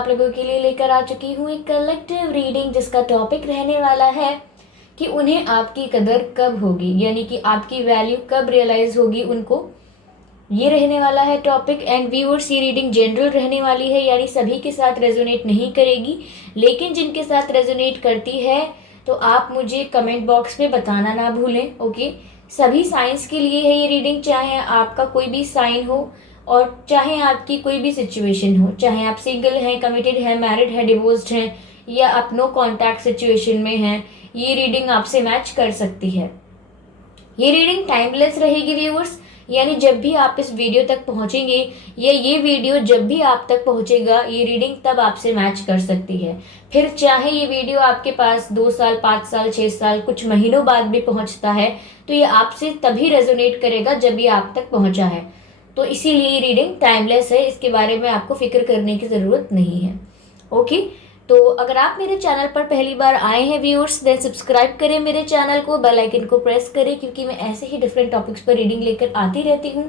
आप लोगों के लिए लेकर आ चुकी हूँ एक कलेक्टिव रीडिंग, जिसका टॉपिक रहने वाला है कि उन्हें आपकी कदर कब होगी, यानी कि आपकी वैल्यू कब रियलाइज होगी उनको। ये रहने वाला है टॉपिक। एंड व्यूअर्स, ये रीडिंग जनरल रहने वाली है, यानी सभी के साथ रेजोनेट नहीं करेगी, लेकिन जिनके साथ रेजोनेट करती है तो आप मुझे कमेंट बॉक्स में बताना ना भूलें। ओके, सभी साइंस के लिए है ये रीडिंग, चाहे आपका कोई भी साइन हो और चाहे आपकी कोई भी सिचुएशन हो, चाहे आप सिंगल हैं, कमिटेड हैं, मैरिड हैं, डिवोर्स्ड हैं, या आप नो कॉन्टैक्ट सिचुएशन में हैं, ये रीडिंग आपसे मैच कर सकती है। ये रीडिंग टाइमलेस रहेगी व्यूअर्स, यानी जब भी आप इस वीडियो तक पहुंचेंगे या ये वीडियो जब भी आप तक पहुंचेगा, ये रीडिंग तब आपसे मैच कर सकती है। फिर चाहे ये वीडियो आपके पास 2 साल, 5 साल, 6 साल, कुछ महीनों बाद भी पहुंचता है, तो ये आपसे तभी रेजोनेट करेगा जब ये आप तक पहुंचा है। तो इसीलिए ये रीडिंग टाइमलेस है, इसके बारे में आपको फिक्र करने की ज़रूरत नहीं है। ओके, तो अगर आप मेरे चैनल पर पहली बार आए हैं व्यूअर्स, देन सब्सक्राइब करें मेरे चैनल को, बेल आइकन को प्रेस करें, क्योंकि मैं ऐसे ही डिफरेंट टॉपिक्स पर रीडिंग लेकर आती रहती हूँ।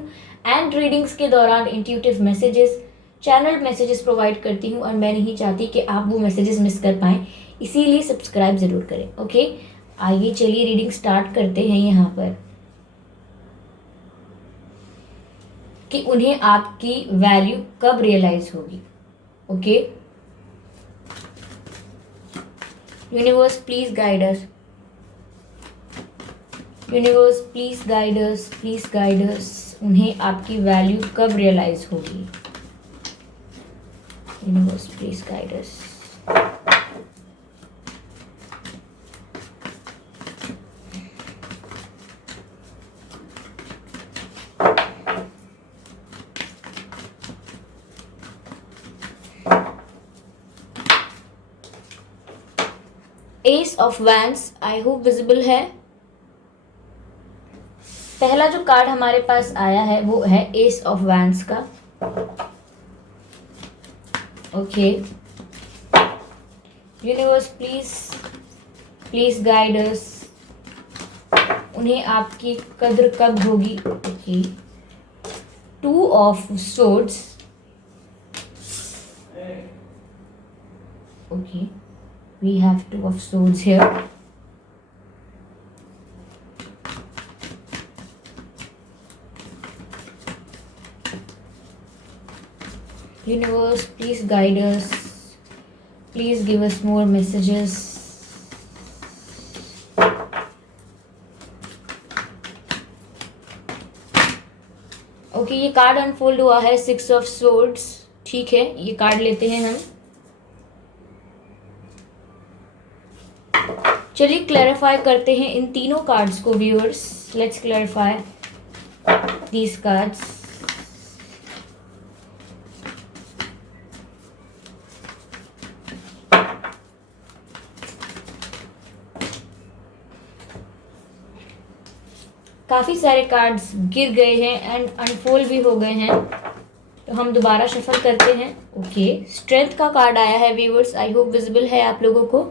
एंड रीडिंग्स के दौरान intuitive messages, channel messages provide करती हूँ, और मैं नहीं चाहती कि आप वो मैसेजेस मिस कर पाएँ, इसीलिए सब्सक्राइब ज़रूर करें। ओके, आइए चलिए रीडिंग स्टार्ट करते हैं यहाँ पर कि उन्हें आपकी वैल्यू कब रियलाइज होगी। Okay, universe please guide us, universe please guide us, please guide us, उन्हें आपकी वैल्यू कब रियलाइज होगी। Universe please guide us. S of wands, I hope visible है। पहला जो कार्ड हमारे पास आया है वो है एस ऑफ वैंड्स का। Okay, universe please guide us, उन्हें आपकी कद्र कब होगी। Okay, 2 of swords. Okay, we have 2 of swords here. Universe, please guide us. Please give us more messages. Okay, ये कार्ड अनफोल्ड हुआ है 6 ऑफ swords। ठीक है, ये कार्ड लेते हैं हम। चलिए क्लैरिफाई करते हैं इन तीनों कार्ड्स को viewers. Let's clarify these cards. काफी सारे कार्ड्स गिर गए हैं एंड अनफोल्ड भी हो गए हैं, तो हम दोबारा शफल करते हैं। ओके, स्ट्रेंथ का कार्ड आया है व्यूअर्स, आई होप विजिबल है आप लोगों को।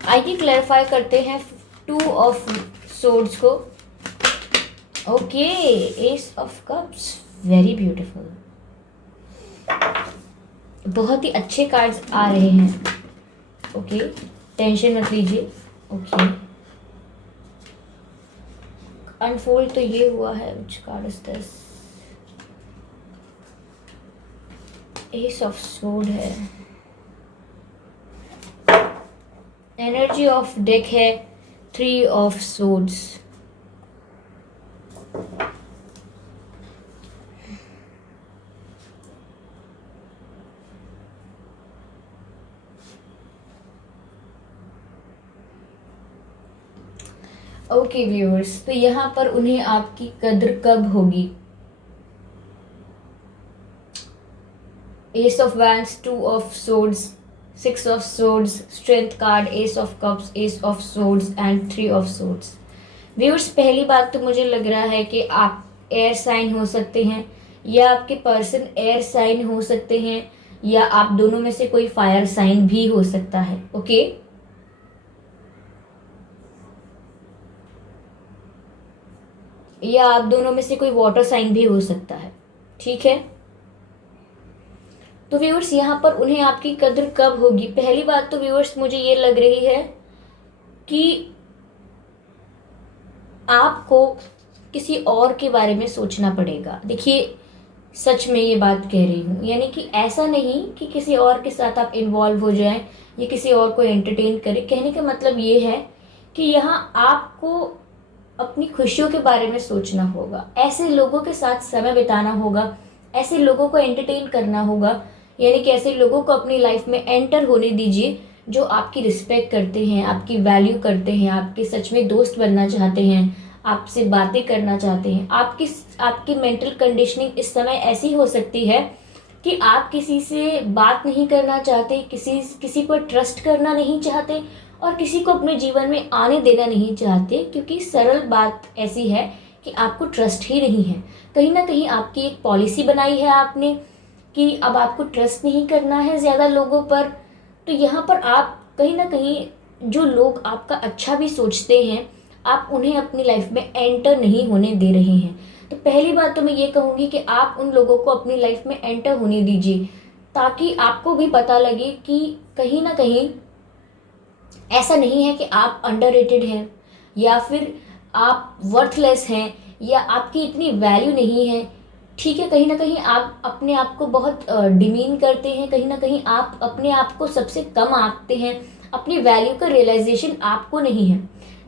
आइए क्लैरिफाई करते हैं 2 ऑफ सोर्ड्स को। Okay, S of cups, very beautiful, बहुत ही अच्छे कार्ड्स आ रहे हैं। ओके, टेंशन मत लीजिए। ओके, अनफोल्ड तो ये हुआ है, which card is this? S of sword है, एनर्जी ऑफ डेक है 3 ऑफ सोर्ड्स। ओके व्यूअर्स, तो यहाँ पर उन्हें आपकी कद्र कब होगी। S of wands, 2 of swords, 6 of swords, strength card, S of cups, S of swords and 3 of swords. Viewers, पहली बात तो मुझे लग रहा है कि आप एयर साइन हो सकते हैं, या आपके पर्सन एयर साइन हो सकते हैं, या आप दोनों में से कोई फायर साइन भी हो सकता है। ओके, या आप दोनों में से कोई वाटर साइन भी हो सकता है। ठीक है, तो व्यूअर्स यहाँ पर उन्हें आपकी कदर कब होगी? पहली बात तो व्यूअर्स मुझे ये लग रही है कि आपको किसी और के बारे में सोचना पड़ेगा। देखिए, सच में ये बात कह रही हूँ, यानी कि ऐसा नहीं कि किसी और के साथ आप इन्वॉल्व हो जाएं या किसी और को एंटरटेन करें। कहने का मतलब ये है कि यहाँ आपको अपनी खुशियों के बारे में सोचना होगा, ऐसे लोगों के साथ समय बिताना होगा, ऐसे लोगों को एंटरटेन करना होगा, यानी कि ऐसे लोगों को अपनी लाइफ में एंटर होने दीजिए जो आपकी रिस्पेक्ट करते हैं, आपकी वैल्यू करते हैं, आपके सच में दोस्त बनना चाहते हैं, आपसे बातें करना चाहते हैं। आपकी मेंटल कंडीशनिंग इस समय ऐसी हो सकती है कि आप किसी से बात नहीं करना चाहते, किसी पर ट्रस्ट करना नहीं चाहते और किसी को अपने जीवन में आने देना नहीं चाहते, क्योंकि सरल बात ऐसी है कि आपको ट्रस्ट ही नहीं है। कहीं ना कहीं आपकी एक पॉलिसी बनाई है आपने कि अब आपको ट्रस्ट नहीं करना है ज़्यादा लोगों पर। तो यहाँ पर आप कहीं ना कहीं जो लोग आपका अच्छा भी सोचते हैं, आप उन्हें अपनी लाइफ में एंटर नहीं होने दे रहे हैं। तो पहली बात तो मैं ये कहूँगी कि आप उन लोगों को अपनी लाइफ में एंटर होने दीजिए, ताकि आपको भी पता लगे कि कहीं ना कहीं ऐसा नहीं है कि आप अंडररेटेड हैं या फिर आप वर्थलेस हैं या आपकी इतनी वैल्यू नहीं है। ठीक है, कहीं ना कहीं आप अपने आप को बहुत डिमीन करते हैं, कहीं ना कहीं आप अपने आप को सबसे कम आंकते हैं, अपनी वैल्यू का रियलाइजेशन आपको नहीं है।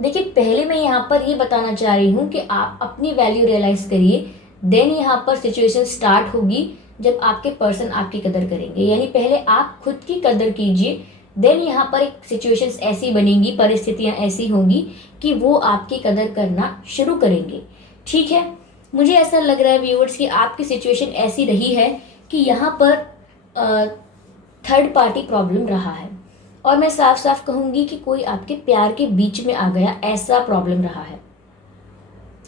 देखिए, पहले मैं यहाँ पर ये बताना चाह रही हूँ कि आप अपनी वैल्यू रियलाइज करिए, देन यहाँ पर सिचुएशन स्टार्ट होगी जब आपके पर्सन आपकी कदर करेंगे। यानी पहले आप खुद की कदर कीजिए, देन यहाँ पर एक सिचुएशंस ऐसी बनेंगी, परिस्थितियाँ ऐसी होंगी कि वो आपकी कदर करना शुरू करेंगे। ठीक है, मुझे ऐसा लग रहा है व्यूअर्स कि आपकी सिचुएशन ऐसी रही है कि यहाँ पर थर्ड पार्टी प्रॉब्लम रहा है, और मैं साफ साफ कहूँगी कि कोई आपके प्यार के बीच में आ गया, ऐसा प्रॉब्लम रहा है।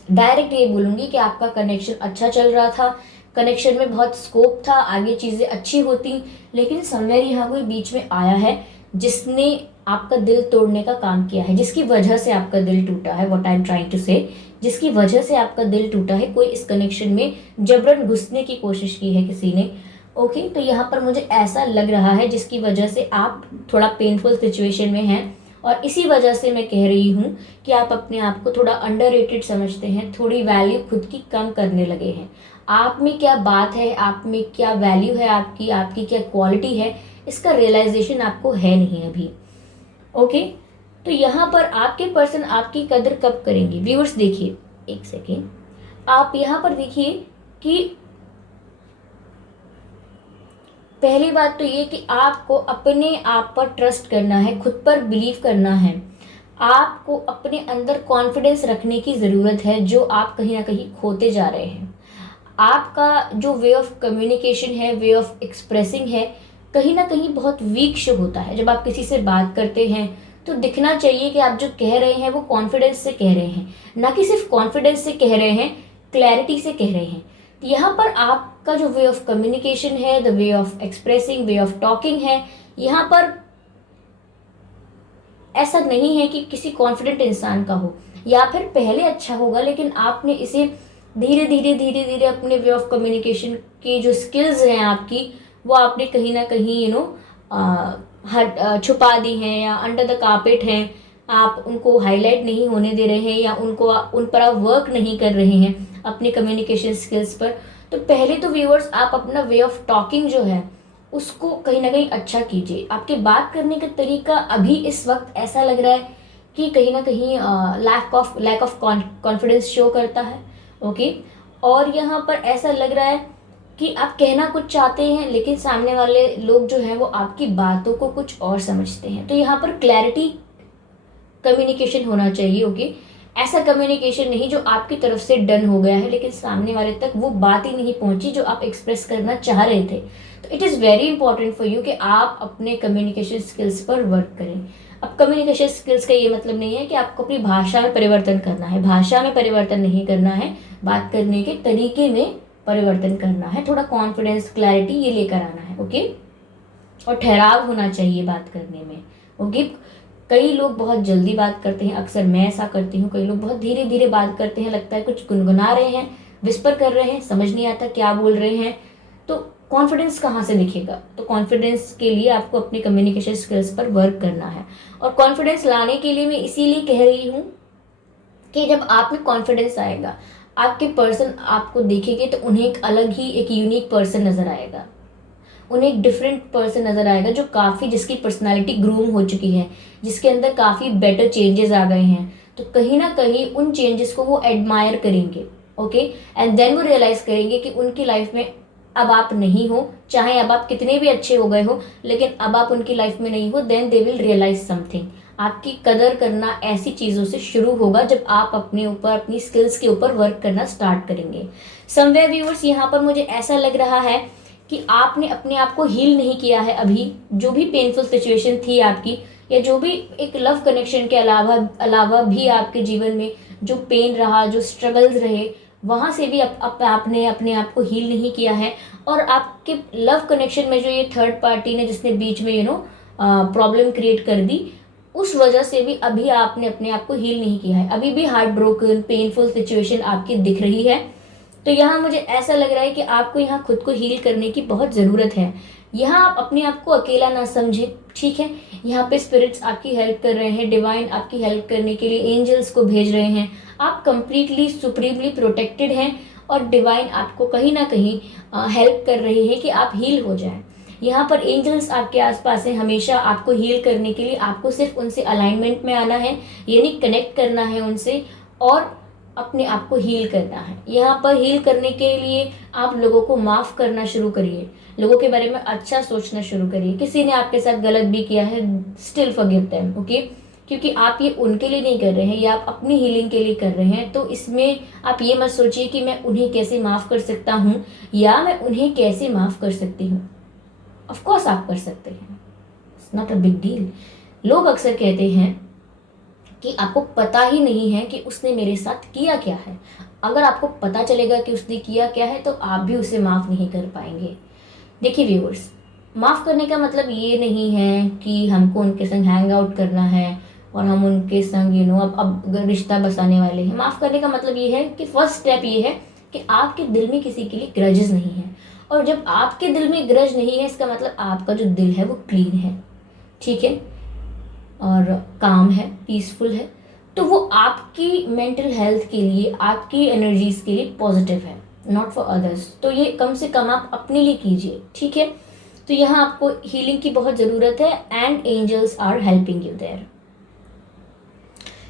डायरेक्ट ये बोलूँगी कि आपका कनेक्शन अच्छा चल रहा था, कनेक्शन में बहुत स्कोप था, आगे चीज़ें अच्छी होती, लेकिन समवेयर यहाँ कोई बीच में आया है जिसने आपका दिल तोड़ने का काम किया है, जिसकी वजह से आपका दिल टूटा है। What I am trying to say, जिसकी वजह से आपका दिल टूटा है, कोई इस कनेक्शन में जबरन घुसने की कोशिश की है किसी ने। ओके, तो यहाँ पर मुझे ऐसा लग रहा है जिसकी वजह से आप थोड़ा पेनफुल सिचुएशन में हैं, और इसी वजह से मैं कह रही हूँ कि आप अपने आप को थोड़ा अंडररेटेड समझते हैं, थोड़ी वैल्यू खुद की कम करने लगे हैं। आप में क्या बात है, आप में क्या वैल्यू है, आपकी क्या क्वालिटी है, इसका रियलाइजेशन आपको है नहीं अभी। ओके, तो यहाँ पर आपके पर्सन आपकी कदर कब करेंगे? व्यूअर्स देखिए, एक सेकेंड, आप यहाँ पर देखिए कि पहली बात तो ये कि आपको अपने आप पर ट्रस्ट करना है, खुद पर बिलीव करना है, आपको अपने अंदर कॉन्फिडेंस रखने की ज़रूरत है, जो आप कहीं ना कहीं खोते जा रहे हैं। आपका जो वे ऑफ कम्युनिकेशन है, वे ऑफ एक्सप्रेसिंग है, कहीं ना कहीं बहुत वीक शो होता है। जब आप किसी से बात करते हैं तो दिखना चाहिए कि आप जो कह रहे हैं वो कॉन्फिडेंस से कह रहे हैं, ना कि सिर्फ कॉन्फिडेंस से कह रहे हैं, क्लैरिटी से कह रहे हैं। यहाँ पर आपका जो वे ऑफ कम्युनिकेशन है, the way of expressing, way of talking है, यहाँ पर ऐसा नहीं है कि किसी कॉन्फिडेंट इंसान का हो, या फिर पहले अच्छा होगा लेकिन आपने इसे धीरे धीरे धीरे धीरे अपने वे ऑफ कम्युनिकेशन की जो स्किल्स हैं आपकी, वो आपने कहीं ना कहीं छुपा दी हैं या अंडर द कारपेट हैं। आप उनको हाईलाइट नहीं होने दे रहे हैं, या उन पर आप वर्क नहीं कर रहे हैं अपने कम्युनिकेशन स्किल्स पर। तो पहले तो व्यूअर्स, आप अपना वे ऑफ टॉकिंग जो है उसको कहीं ना कहीं अच्छा कीजिए। आपके बात करने का तरीका अभी इस वक्त ऐसा लग रहा है कि कहीं ना कहीं लैक ऑफ कॉन्फिडेंस शो करता है। ओके, और यहाँ पर ऐसा लग रहा है कि आप कहना कुछ चाहते हैं लेकिन सामने वाले लोग जो हैं वो आपकी बातों को कुछ और समझते हैं। तो यहाँ पर क्लैरिटी कम्युनिकेशन होना चाहिए। ओके, ऐसा कम्युनिकेशन नहीं जो आपकी तरफ से डन हो गया है लेकिन सामने वाले तक वो बात ही नहीं पहुंची जो आप एक्सप्रेस करना चाह रहे थे। तो it is very important for you कि आप अपने कम्युनिकेशन स्किल्स पर वर्क करें। अब कम्युनिकेशन स्किल्स का ये मतलब नहीं है कि आपको अपनी भाषा में परिवर्तन करना है, भाषा में परिवर्तन नहीं करना है, बात करने के तरीके में परिवर्तन करना है, थोड़ा कॉन्फिडेंस, क्लैरिटी ये लेकर आना है। ओके, और ठहराव होना चाहिए बात करने में। ओके, कई लोग बहुत जल्दी बात करते हैं, अक्सर मैं ऐसा करती हूँ, कई लोग बहुत धीरे धीरे बात करते हैं, लगता है कुछ गुनगुना रहे हैं, विस्पर कर रहे हैं, समझ नहीं आता क्या बोल रहे हैं। तो कॉन्फिडेंस कहाँ से दिखेगा? तो कॉन्फिडेंस के लिए आपको अपने कम्युनिकेशन स्किल्स पर वर्क करना है। और कॉन्फिडेंस लाने के लिए मैं इसीलिए कह रही हूँ कि जब आप में कॉन्फिडेंस आएगा, आपके पर्सन आपको देखेंगे तो उन्हें एक अलग ही, एक यूनिक पर्सन नजर आएगा, उन्हें एक डिफरेंट पर्सन नजर आएगा, जो काफ़ी, जिसकी पर्सनालिटी ग्रूम हो चुकी है, जिसके अंदर काफ़ी बेटर चेंजेस आ गए हैं। तो कहीं ना कहीं उन चेंजेस को वो एडमायर करेंगे। ओके, एंड देन वो रियलाइज करेंगे कि उनकी लाइफ में अब आप नहीं हो, चाहे अब आप कितने भी अच्छे हो गए हो, लेकिन अब आप उनकी लाइफ में नहीं हो। Then they will realise something. आपकी कदर करना ऐसी चीज़ों से शुरू होगा जब आप अपने ऊपर, अपनी स्किल्स के ऊपर वर्क करना स्टार्ट करेंगे। समवेयर व्यूअर्स, यहाँ पर मुझे ऐसा लग रहा है कि आपने अपने आप को हील नहीं किया है अभी। जो भी पेनफुल सिचुएशन थी आपकी, या जो भी एक लव कनेक्शन के अलावा अलावा भी आपके जीवन में जो पेन रहा, जो स्ट्रगल्स रहे, वहाँ से भी आपने अपने आप को हील नहीं किया है। और आपके लव कनेक्शन में जो ये थर्ड पार्टी ने, जिसने बीच में प्रॉब्लम क्रिएट कर दी, उस वजह से भी अभी आपने अपने आप को हील नहीं किया है। अभी भी हार्ट ब्रोकन, पेनफुल सिचुएशन आपकी दिख रही है। तो यहाँ मुझे ऐसा लग रहा है कि आपको यहाँ खुद को हील करने की बहुत ज़रूरत है। यहाँ आप अपने आप को अकेला ना समझें, ठीक है? यहाँ पे स्पिरिट्स आपकी हेल्प कर रहे हैं, डिवाइन आपकी हेल्प करने के लिए एंजल्स को भेज रहे हैं। आप कंप्लीटली सुप्रीमली प्रोटेक्टेड हैं, और डिवाइन आपको कहीं ना कहीं हेल्प कर रही है कि आप हील हो जाएं। यहाँ पर एंजल्स आपके आसपास हैं हमेशा आपको हील करने के लिए। आपको सिर्फ उनसे अलाइनमेंट में आना है, यानी कनेक्ट करना है उनसे, और अपने आप को हील करना है। यहाँ पर हील करने के लिए आप लोगों को माफ़ करना शुरू करिए, लोगों के बारे में अच्छा सोचना शुरू करिए। किसी ने आपके साथ गलत भी किया है, स्टिल फॉरगिव देम। ओके, क्योंकि आप ये उनके लिए नहीं कर रहे हैं, ये आप अपनी हीलिंग के लिए कर रहे हैं। तो इसमें आप ये मत सोचिए कि मैं उन्हें कैसे माफ़ कर सकता हूँ, या मैं उन्हें कैसे माफ़ कर सकती हूँ। ऑफ कोर्स आप कर सकते हैं, it's not a big deal. लोग अक्सर कहते हैं कि आपको पता ही नहीं है कि उसने मेरे साथ किया क्या है। अगर आपको पता चलेगा कि उसने किया क्या है, तो आप भी उसे माफ़ नहीं कर पाएंगे। देखिए व्यूअर्स, माफ़ करने का मतलब ये नहीं है कि हमको उनके संग हैंग आउट करना है और हम उनके संग अब रिश्ता बसाने वाले हैं। माफ़ करने का मतलब ये है कि फर्स्ट स्टेप ये है कि आपके दिल में किसी के लिए ग्रजेस नहीं है। और जब आपके दिल में ग्रज नहीं है, इसका मतलब आपका जो दिल है वो क्लीन है, ठीक है, और काम है, पीसफुल है। तो वो आपकी मेंटल हेल्थ के लिए, आपकी एनर्जीज के लिए पॉजिटिव है, नॉट फॉर अदर्स। तो ये कम से कम आप अपने लिए कीजिए, ठीक है? तो यहाँ आपको हीलिंग की बहुत ज़रूरत है, and angels are helping you there.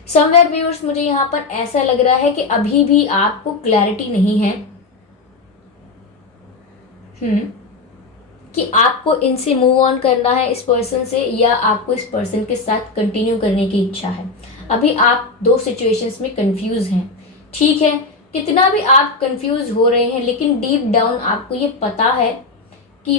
Somewhere viewers, मुझे यहाँ पर ऐसा लग रहा है कि अभी भी आपको क्लैरिटी नहीं है कि आपको इनसे मूव ऑन करना है, इस पर्सन से, या आपको इस पर्सन के साथ कंटिन्यू करने की इच्छा है। अभी आप दो सिचुएशंस में कंफ्यूज हैं, ठीक है? कितना भी आप कंफ्यूज हो रहे हैं, लेकिन डीप डाउन आपको ये पता है कि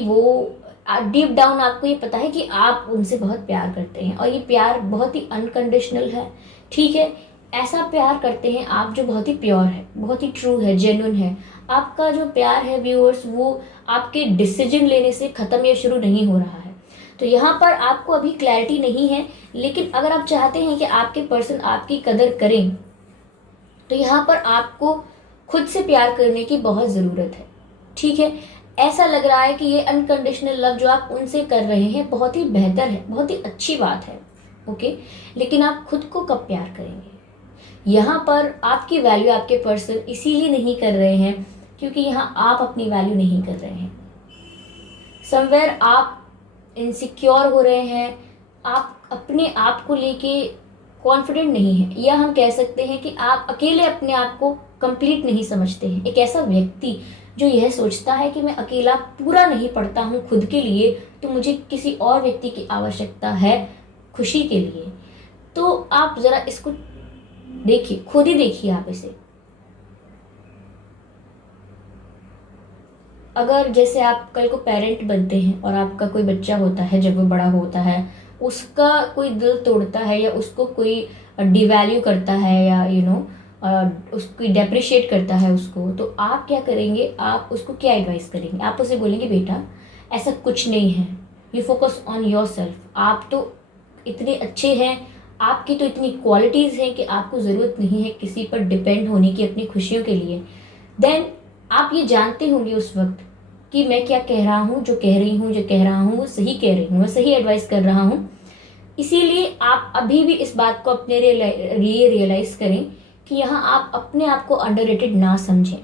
आप उनसे बहुत प्यार करते हैं, और ये प्यार बहुत ही अनकंडीशनल है, ठीक है? ऐसा प्यार करते हैं आप जो बहुत ही प्योर है, बहुत ही ट्रू है, जेन्युइन है। आपका जो प्यार है व्यूअर्स, वो आपके डिसीजन लेने से ख़त्म या शुरू नहीं हो रहा है। तो यहाँ पर आपको अभी क्लैरिटी नहीं है, लेकिन अगर आप चाहते हैं कि आपके पर्सन आपकी कदर करें, तो यहाँ पर आपको खुद से प्यार करने की बहुत ज़रूरत है, ठीक है? ऐसा लग रहा है कि ये अनकंडीशनल लव जो आप उनसे कर रहे हैं बहुत ही बेहतर है, बहुत ही अच्छी बात है, ओके? लेकिन आप खुद को कब प्यार करेंगे? यहाँ पर आपकी वैल्यू आपके पर्सन इसीलिए नहीं कर रहे हैं क्योंकि यहाँ आप अपनी वैल्यू नहीं कर रहे हैं। समवेयर आप इनसिक्योर हो रहे हैं, आप अपने आप को लेके कॉन्फिडेंट नहीं है, या हम कह सकते हैं कि आप अकेले अपने आप को कंप्लीट नहीं समझते हैं। एक ऐसा व्यक्ति जो यह सोचता है कि मैं अकेला पूरा नहीं पड़ता हूँ खुद के लिए, तो मुझे किसी और व्यक्ति की आवश्यकता है खुशी के लिए। तो आप ज़रा इसको देखिए, खुद ही देखिए आप इसे। अगर जैसे आप कल को पेरेंट बनते हैं और आपका कोई बच्चा होता है, जब वो बड़ा होता है उसका कोई दिल तोड़ता है या उसको कोई डिवैल्यू करता है या उसको डेप्रिशिएट करता है उसको, तो आप क्या करेंगे, आप उसको क्या एडवाइस करेंगे? आप उसे बोलेंगे बेटा ऐसा कुछ नहीं है, you focus on your self, आप तो इतने अच्छे हैं, आपकी तो इतनी क्वालिटीज़ हैं कि आपको ज़रूरत नहीं है किसी पर डिपेंड होने की अपनी खुशियों के लिए। देन आप ये जानते होंगे उस वक्त कि मैं क्या कह रहा हूँ, जो कह रही हूँ, जो कह रहा हूँ वो सही कह रही हूँ, मैं सही एडवाइस कर रहा हूँ। इसीलिए आप अभी भी इस बात को अपने लिए रियलाइज़ करें कि यहाँ आप अपने आप को अंडररेटेड ना समझें।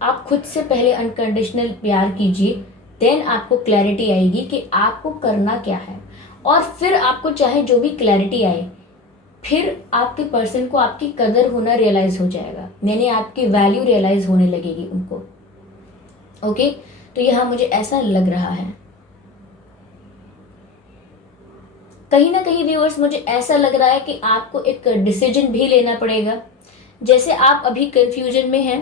आप खुद से पहले अनकंडीशनल प्यार कीजिए, देन आपको क्लैरिटी आएगी कि आपको करना क्या है, और फिर आपको चाहे जो भी क्लैरिटी आए, फिर आपके पर्सन को आपकी कदर होना रियलाइज हो जाएगा, यानी आपकी वैल्यू रियलाइज होने लगेगी उनको। ओके, तो यहाँ मुझे ऐसा लग रहा है कहीं ना कहीं व्यूअर्स, मुझे ऐसा लग रहा है कि आपको एक डिसीजन भी लेना पड़ेगा। जैसे आप अभी कंफ्यूजन में हैं,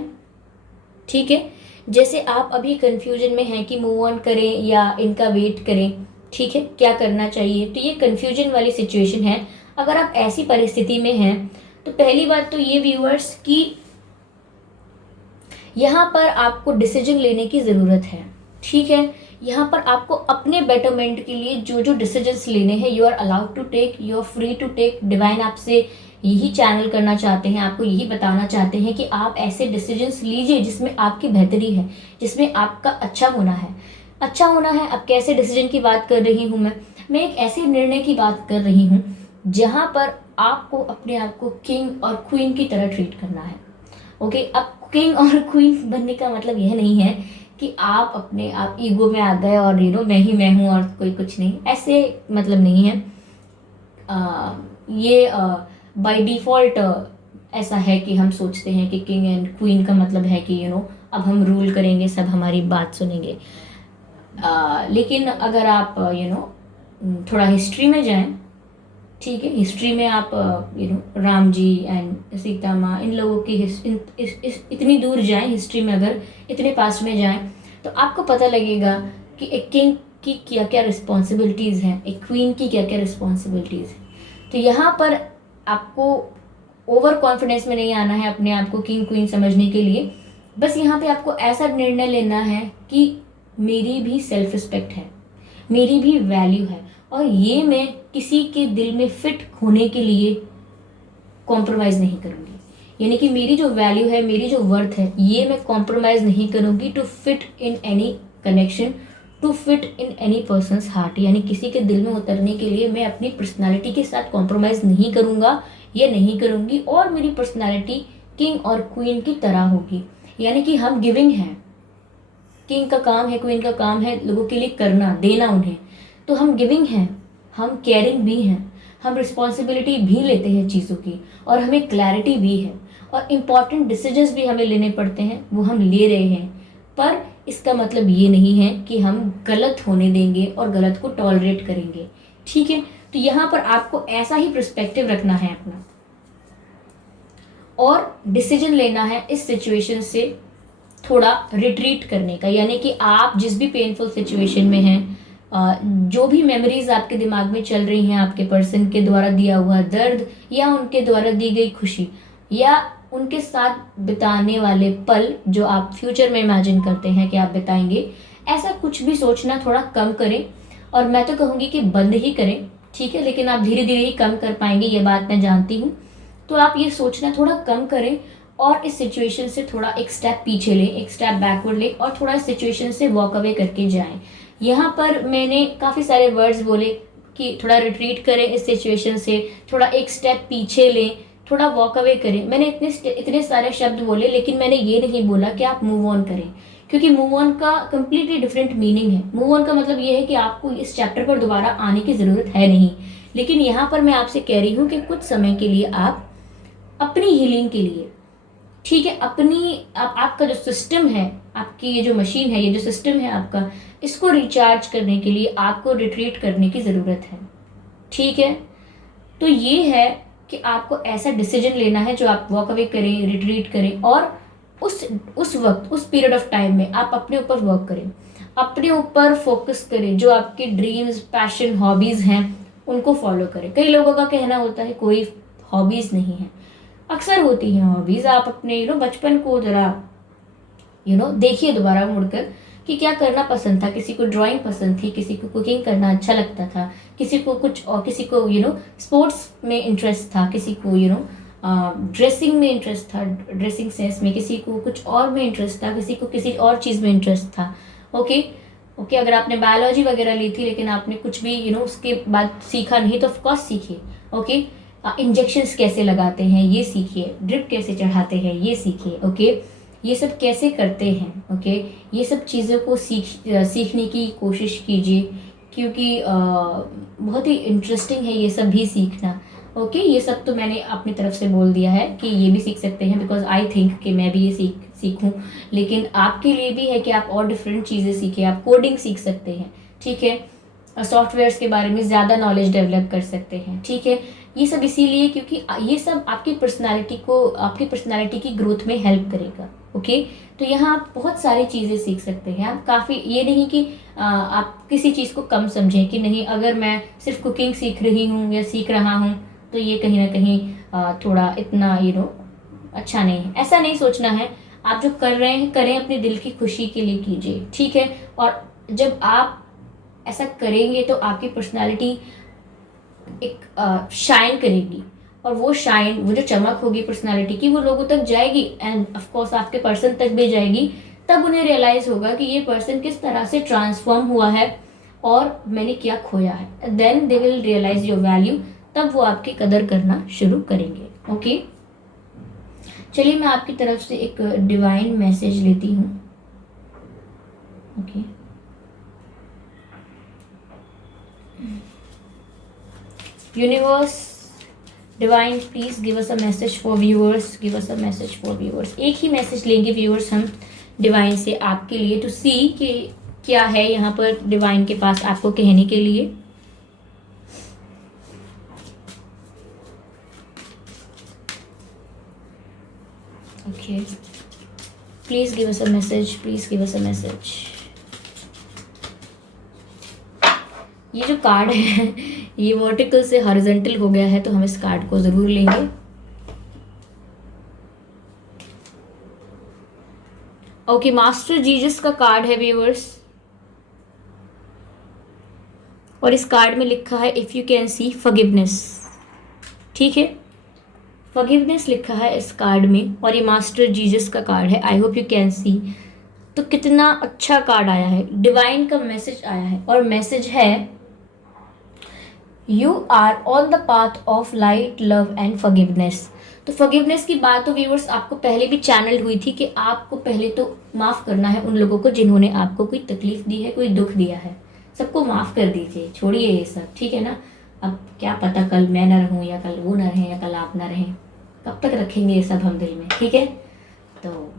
ठीक है, जैसे आप अभी कंफ्यूजन में हैं कि मूव ऑन करें या इनका वेट करें, ठीक है, क्या करना चाहिए, तो ये कंफ्यूजन वाली सिचुएशन है। अगर आप ऐसी परिस्थिति में हैं तो पहली बात तो ये व्यूअर्स कि यहाँ पर आपको डिसीजन लेने की ज़रूरत है, ठीक है। यहाँ पर आपको अपने बेटरमेंट के लिए जो जो डिसीजंस लेने हैं, you are allowed to take, you are free to take. Divine आपसे यही चैनल करना चाहते हैं, आपको यही बताना चाहते हैं कि आप ऐसे डिसीजंस लीजिए जिसमें आपकी बेहतरी है, जिसमें आपका अच्छा होना है। अच्छा होना है, अब कैसे डिसीजन की बात कर रही हूँ मैं एक ऐसे निर्णय की बात कर रही हूँ जहाँ पर आपको अपने आप को किंग और क्वीन की तरह ट्रीट करना है। ओके, अब किंग और क्वीन बनने का मतलब यह नहीं है कि आप ईगो में आ गए और मैं हूँ और कोई कुछ नहीं, ऐसे मतलब नहीं है। ये बाय डिफ़ॉल्ट ऐसा है कि हम सोचते हैं कि किंग एंड क्वीन का मतलब है कि अब हम रूल करेंगे, सब हमारी बात सुनेंगे। लेकिन अगर आप थोड़ा हिस्ट्री में जाएं, ठीक है, हिस्ट्री में आप राम जी एंड सीता माँ, इन लोगों की इतनी दूर जाएं हिस्ट्री में, अगर इतने पास में जाएं तो आपको पता लगेगा कि एक किंग की क्या क्या रिस्पॉन्सिबिलिटीज़ हैं, एक क्वीन की क्या क्या रिस्पॉन्सिबिलिटीज़ हैं। तो यहाँ पर आपको ओवर कॉन्फिडेंस में नहीं आना है अपने आप को किंग क्वीन समझने के लिए। बस यहाँ पे आपको ऐसा निर्णय लेना है कि मेरी भी सेल्फ रिस्पेक्ट है, मेरी भी वैल्यू है, और ये मैं किसी के दिल में फिट होने के लिए कॉम्प्रोमाइज़ नहीं करूँगी। यानी कि मेरी जो वैल्यू है, मेरी जो वर्थ है, ये मैं कॉम्प्रोमाइज़ नहीं करूँगी to fit in any connection, to fit in any person's heart. यानी किसी के दिल में उतरने के लिए मैं अपनी पर्सनालिटी के साथ कॉम्प्रोमाइज़ नहीं करूँगा या नहीं करूँगी, और मेरी पर्सनालिटी किंग और क्वीन की तरह होगी। यानी कि हम गिविंग हैं, किंग का काम है, क्वीन का काम है लोगों के लिए करना, देना उन्हें, तो हम गिविंग हैं, हम केयरिंग भी हैं, हम रिस्पॉन्सिबिलिटी भी लेते हैं चीज़ों की, और हमें क्लैरिटी भी है, और इम्पॉर्टेंट डिसीजंस भी हमें लेने पड़ते हैं, वो हम ले रहे हैं। पर इसका मतलब ये नहीं है कि हम गलत होने देंगे और गलत को टॉलरेट करेंगे, ठीक है। तो यहाँ पर आपको ऐसा ही पर्सपेक्टिव रखना है अपना, और डिसीजन लेना है इस सिचुएशन से थोड़ा रिट्रीट करने का। यानी कि आप जिस भी पेनफुल सिचुएशन में हैं, जो भी मेमोरीज आपके दिमाग में चल रही हैं, आपके पर्सन के द्वारा दिया हुआ दर्द या उनके द्वारा दी गई खुशी या उनके साथ बिताने वाले पल जो आप फ्यूचर में इमेजिन करते हैं कि आप बिताएंगे, ऐसा कुछ भी सोचना थोड़ा कम करें। और मैं तो कहूँगी कि बंद ही करें, ठीक है, लेकिन आप धीरे धीरे ही कम कर पाएंगे, ये बात मैं जानती हूँ। तो आप ये सोचना थोड़ा कम करें और इस सिचुएशन से थोड़ा एक स्टेप पीछे लें, एक स्टेप बैकवर्ड लें, और थोड़ा इस सिचुएशन से वॉक अवे करके जाएं। यहाँ पर मैंने काफ़ी सारे वर्ड्स बोले कि थोड़ा रिट्रीट करें इस सिचुएशन से, थोड़ा एक स्टेप पीछे लें, थोड़ा वॉक अवे करें। मैंने इतने सारे शब्द बोले, लेकिन मैंने ये नहीं बोला कि आप मूव ऑन करें, क्योंकि मूव ऑन का कम्प्लीटली डिफरेंट मीनिंग है। मूव ऑन का मतलब ये है कि आपको इस चैप्टर पर दोबारा आने की ज़रूरत है नहीं, लेकिन यहाँ पर मैं आपसे कह रही हूँ कि कुछ समय के लिए आप अपनी हीलिंग के लिए, ठीक है, आपका जो सिस्टम है, आपकी ये जो मशीन है, ये जो सिस्टम है आपका, इसको रिचार्ज करने के लिए आपको रिट्रीट करने की ज़रूरत है, ठीक है। तो ये है कि आपको ऐसा डिसीजन लेना है जो आप वॉक अवे करें, रिट्रीट करें, और उस वक्त, उस पीरियड ऑफ टाइम में आप अपने ऊपर वर्क करें, अपने ऊपर फोकस करें, जो आपके ड्रीम्स, पैशन, हॉबीज़ हैं उनको फॉलो करें। कई लोगों का कहना होता है कोई हॉबीज़ नहीं है, अक्सर होती हैं हॉबीज़। आप अपने बचपन को ज़रा देखिए दोबारा मुड़कर कि क्या करना पसंद था। किसी को ड्राइंग पसंद थी, किसी को कुकिंग करना अच्छा लगता था, किसी को कुछ और, किसी को स्पोर्ट्स में इंटरेस्ट था, किसी को ड्रेसिंग में इंटरेस्ट था, ड्रेसिंग सेंस में, किसी को कुछ और में इंटरेस्ट था, किसी को किसी और चीज़ में इंटरेस्ट था। ओके, अगर आपने बायोलॉजी वगैरह ली थी लेकिन आपने कुछ भी उसके बाद सीखा नहीं तो ऑफकोर्स सीखिए। ओके, इंजेक्शंस कैसे लगाते हैं ये सीखिए, ड्रिप कैसे चढ़ाते हैं ये सीखिए। ओके, ये सब कैसे करते हैं। ओके, ये सब चीज़ों को सीखने की कोशिश कीजिए, क्योंकि बहुत ही इंटरेस्टिंग है ये सब भी सीखना। ओके, ये सब तो मैंने अपनी तरफ से बोल दिया है कि ये भी सीख सकते हैं, बिकॉज आई थिंक कि मैं भी ये सीखूं। लेकिन आपके लिए भी है कि आप और डिफरेंट चीज़ें सीखें। आप कोडिंग सीख सकते हैं, ठीक है, सॉफ्टवेयर्स के बारे में ज़्यादा नॉलेज डेवलप कर सकते हैं, ठीक है। ये सब इसीलिए क्योंकि ये सब आपकी पर्सनालिटी की ग्रोथ में हेल्प करेगा। ओके, तो यहाँ आप बहुत सारी चीज़ें सीख सकते हैं। आप काफ़ी, ये नहीं कि आप किसी चीज़ को कम समझें कि नहीं अगर मैं सिर्फ कुकिंग सीख रही हूँ या सीख रहा हूँ तो ये कहीं ना कहीं थोड़ा इतना अच्छा नहीं है। ऐसा नहीं सोचना है। आप जो कर रहे हैं करें अपने दिल की खुशी के लिए कीजिए, ठीक है। और जब आप ऐसा करेंगे तो आपकी पर्सनालिटी एक शाइन करेगी, और वो जो चमक होगी पर्सनालिटी की वो लोगों तक जाएगी, एंड ऑफ कोर्स आपके पर्सन तक भी जाएगी। तब उन्हें रियलाइज होगा कि ये पर्सन किस तरह से ट्रांसफॉर्म हुआ है और मैंने क्या खोया है। Then they will realise your value, तब वो आपकी कदर करना शुरू करेंगे। ओके, चलिए मैं आपकी तरफ से एक डिवाइन मैसेज लेती हूँ। Okay, universe, divine, please give us a message for viewers, give us a message for viewers. एक ही मैसेज लेंगे व्यूअर्स हम डिवाइन से आपके लिए, टू सी कि क्या है यहाँ पर डिवाइन के पास आपको कहने के लिए। Okay, please give us a message, please give us a message. ये जो कार्ड है ये वर्टिकल से हॉरिजॉन्टल हो गया है, तो हम इस कार्ड को जरूर लेंगे। ओके, मास्टर जीसस का कार्ड है व्यूअर्स, और इस कार्ड में लिखा है if you can see forgiveness, ठीक है, फॉरगिवनेस लिखा है इस कार्ड में, और ये मास्टर जीसस का कार्ड है। I hope you can see. तो कितना अच्छा कार्ड आया है, डिवाइन का मैसेज आया है, और मैसेज है you are on the path of light, love and forgiveness. तो फॉरगिवनेस की बात तो व्यूअर्स आपको पहले भी चैनल हुई थी कि आपको पहले तो माफ़ करना है उन लोगों को जिन्होंने आपको कोई तकलीफ दी है, कोई दुख दिया है। सबको माफ़ कर दीजिए, छोड़िए ये सब, ठीक है ना। अब क्या पता कल मैं ना रहूं या कल वो ना रहें या कल आप ना रहें, कब तक रखेंगे ये सब हम दिल में, ठीक है। तो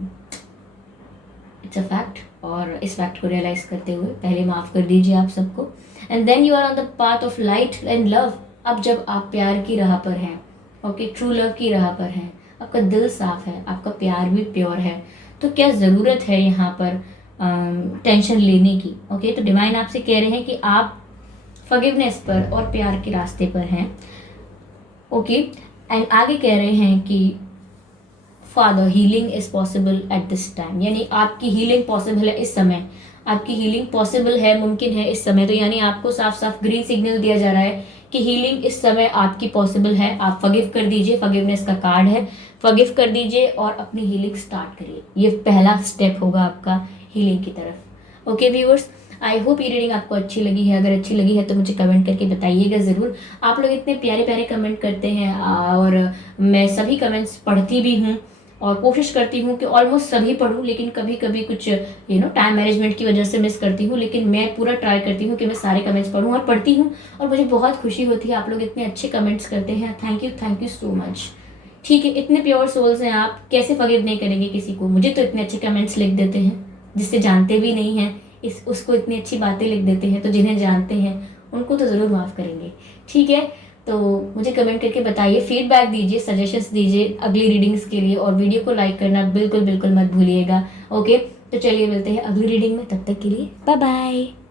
इट्स अ फैक्ट, और इस फैक्ट को रियलाइज करते हुए पहले माफ़ कर दीजिए आप सबको। And then you are on the path of light and love. अब जब आप प्यार की राह पर हैं, ओके, ट्रू लव की राह पर हैं, आपका दिल साफ है, आपका प्यार भी प्योर है, तो क्या ज़रूरत है यहाँ पर टेंशन लेने की। ओके, तो डिवाइन आपसे कह रहे हैं कि आप फॉरगिवनेस पर और प्यार के रास्ते पर हैं। ओके, एंड आगे कह रहे हैं कि father healing is possible at this time, यानी आपकी हीलिंग पॉसिबल है इस समय, आपकी हीलिंग पॉसिबल है, मुमकिन है इस समय। तो यानी आपको साफ साफ ग्रीन सिग्नल दिया जा रहा है कि हीलिंग इस समय आपकी पॉसिबल है। आप फॉरगिव कर दीजिए, फॉरगिवनेस का कार्ड है, फॉरगिव कर दीजिए और अपनी हीलिंग स्टार्ट करिए। ये पहला स्टेप होगा आपका हीलिंग की तरफ। ओके व्यूअर्स, आई होप ये रीडिंग आपको अच्छी लगी है। अगर अच्छी लगी है तो मुझे कमेंट करके बताइएगा ज़रूर। आप लोग इतने प्यारे प्यारे कमेंट करते हैं, और मैं सभी कमेंट्स पढ़ती भी हूँ और कोशिश करती हूँ कि ऑलमोस्ट सभी पढूं, लेकिन कभी कभी कुछ टाइम मैनेजमेंट की वजह से मिस करती हूँ। लेकिन मैं पूरा ट्राई करती हूँ कि मैं सारे कमेंट्स पढूं और पढ़ती हूँ, और मुझे बहुत खुशी होती है। आप लोग इतने अच्छे कमेंट्स करते हैं, थैंक यू सो मच। ठीक है, इतने प्योर सोल्स हैं आप, कैसे फॉरगिव नहीं करेंगे किसी को। मुझे तो इतने अच्छे कमेंट्स लिख देते हैं, जिससे जानते भी नहीं हैं उसको इतनी अच्छी बातें लिख देते हैं, तो जिन्हें जानते हैं उनको तो ज़रूर माफ़ करेंगे। ठीक है, तो मुझे कमेंट करके बताइए, फीडबैक दीजिए, सजेशंस दीजिए अगली रीडिंग्स के लिए, और वीडियो को लाइक करना बिल्कुल मत भूलिएगा। ओके, तो चलिए मिलते हैं अगली रीडिंग में, तब तक के लिए बाय बाय।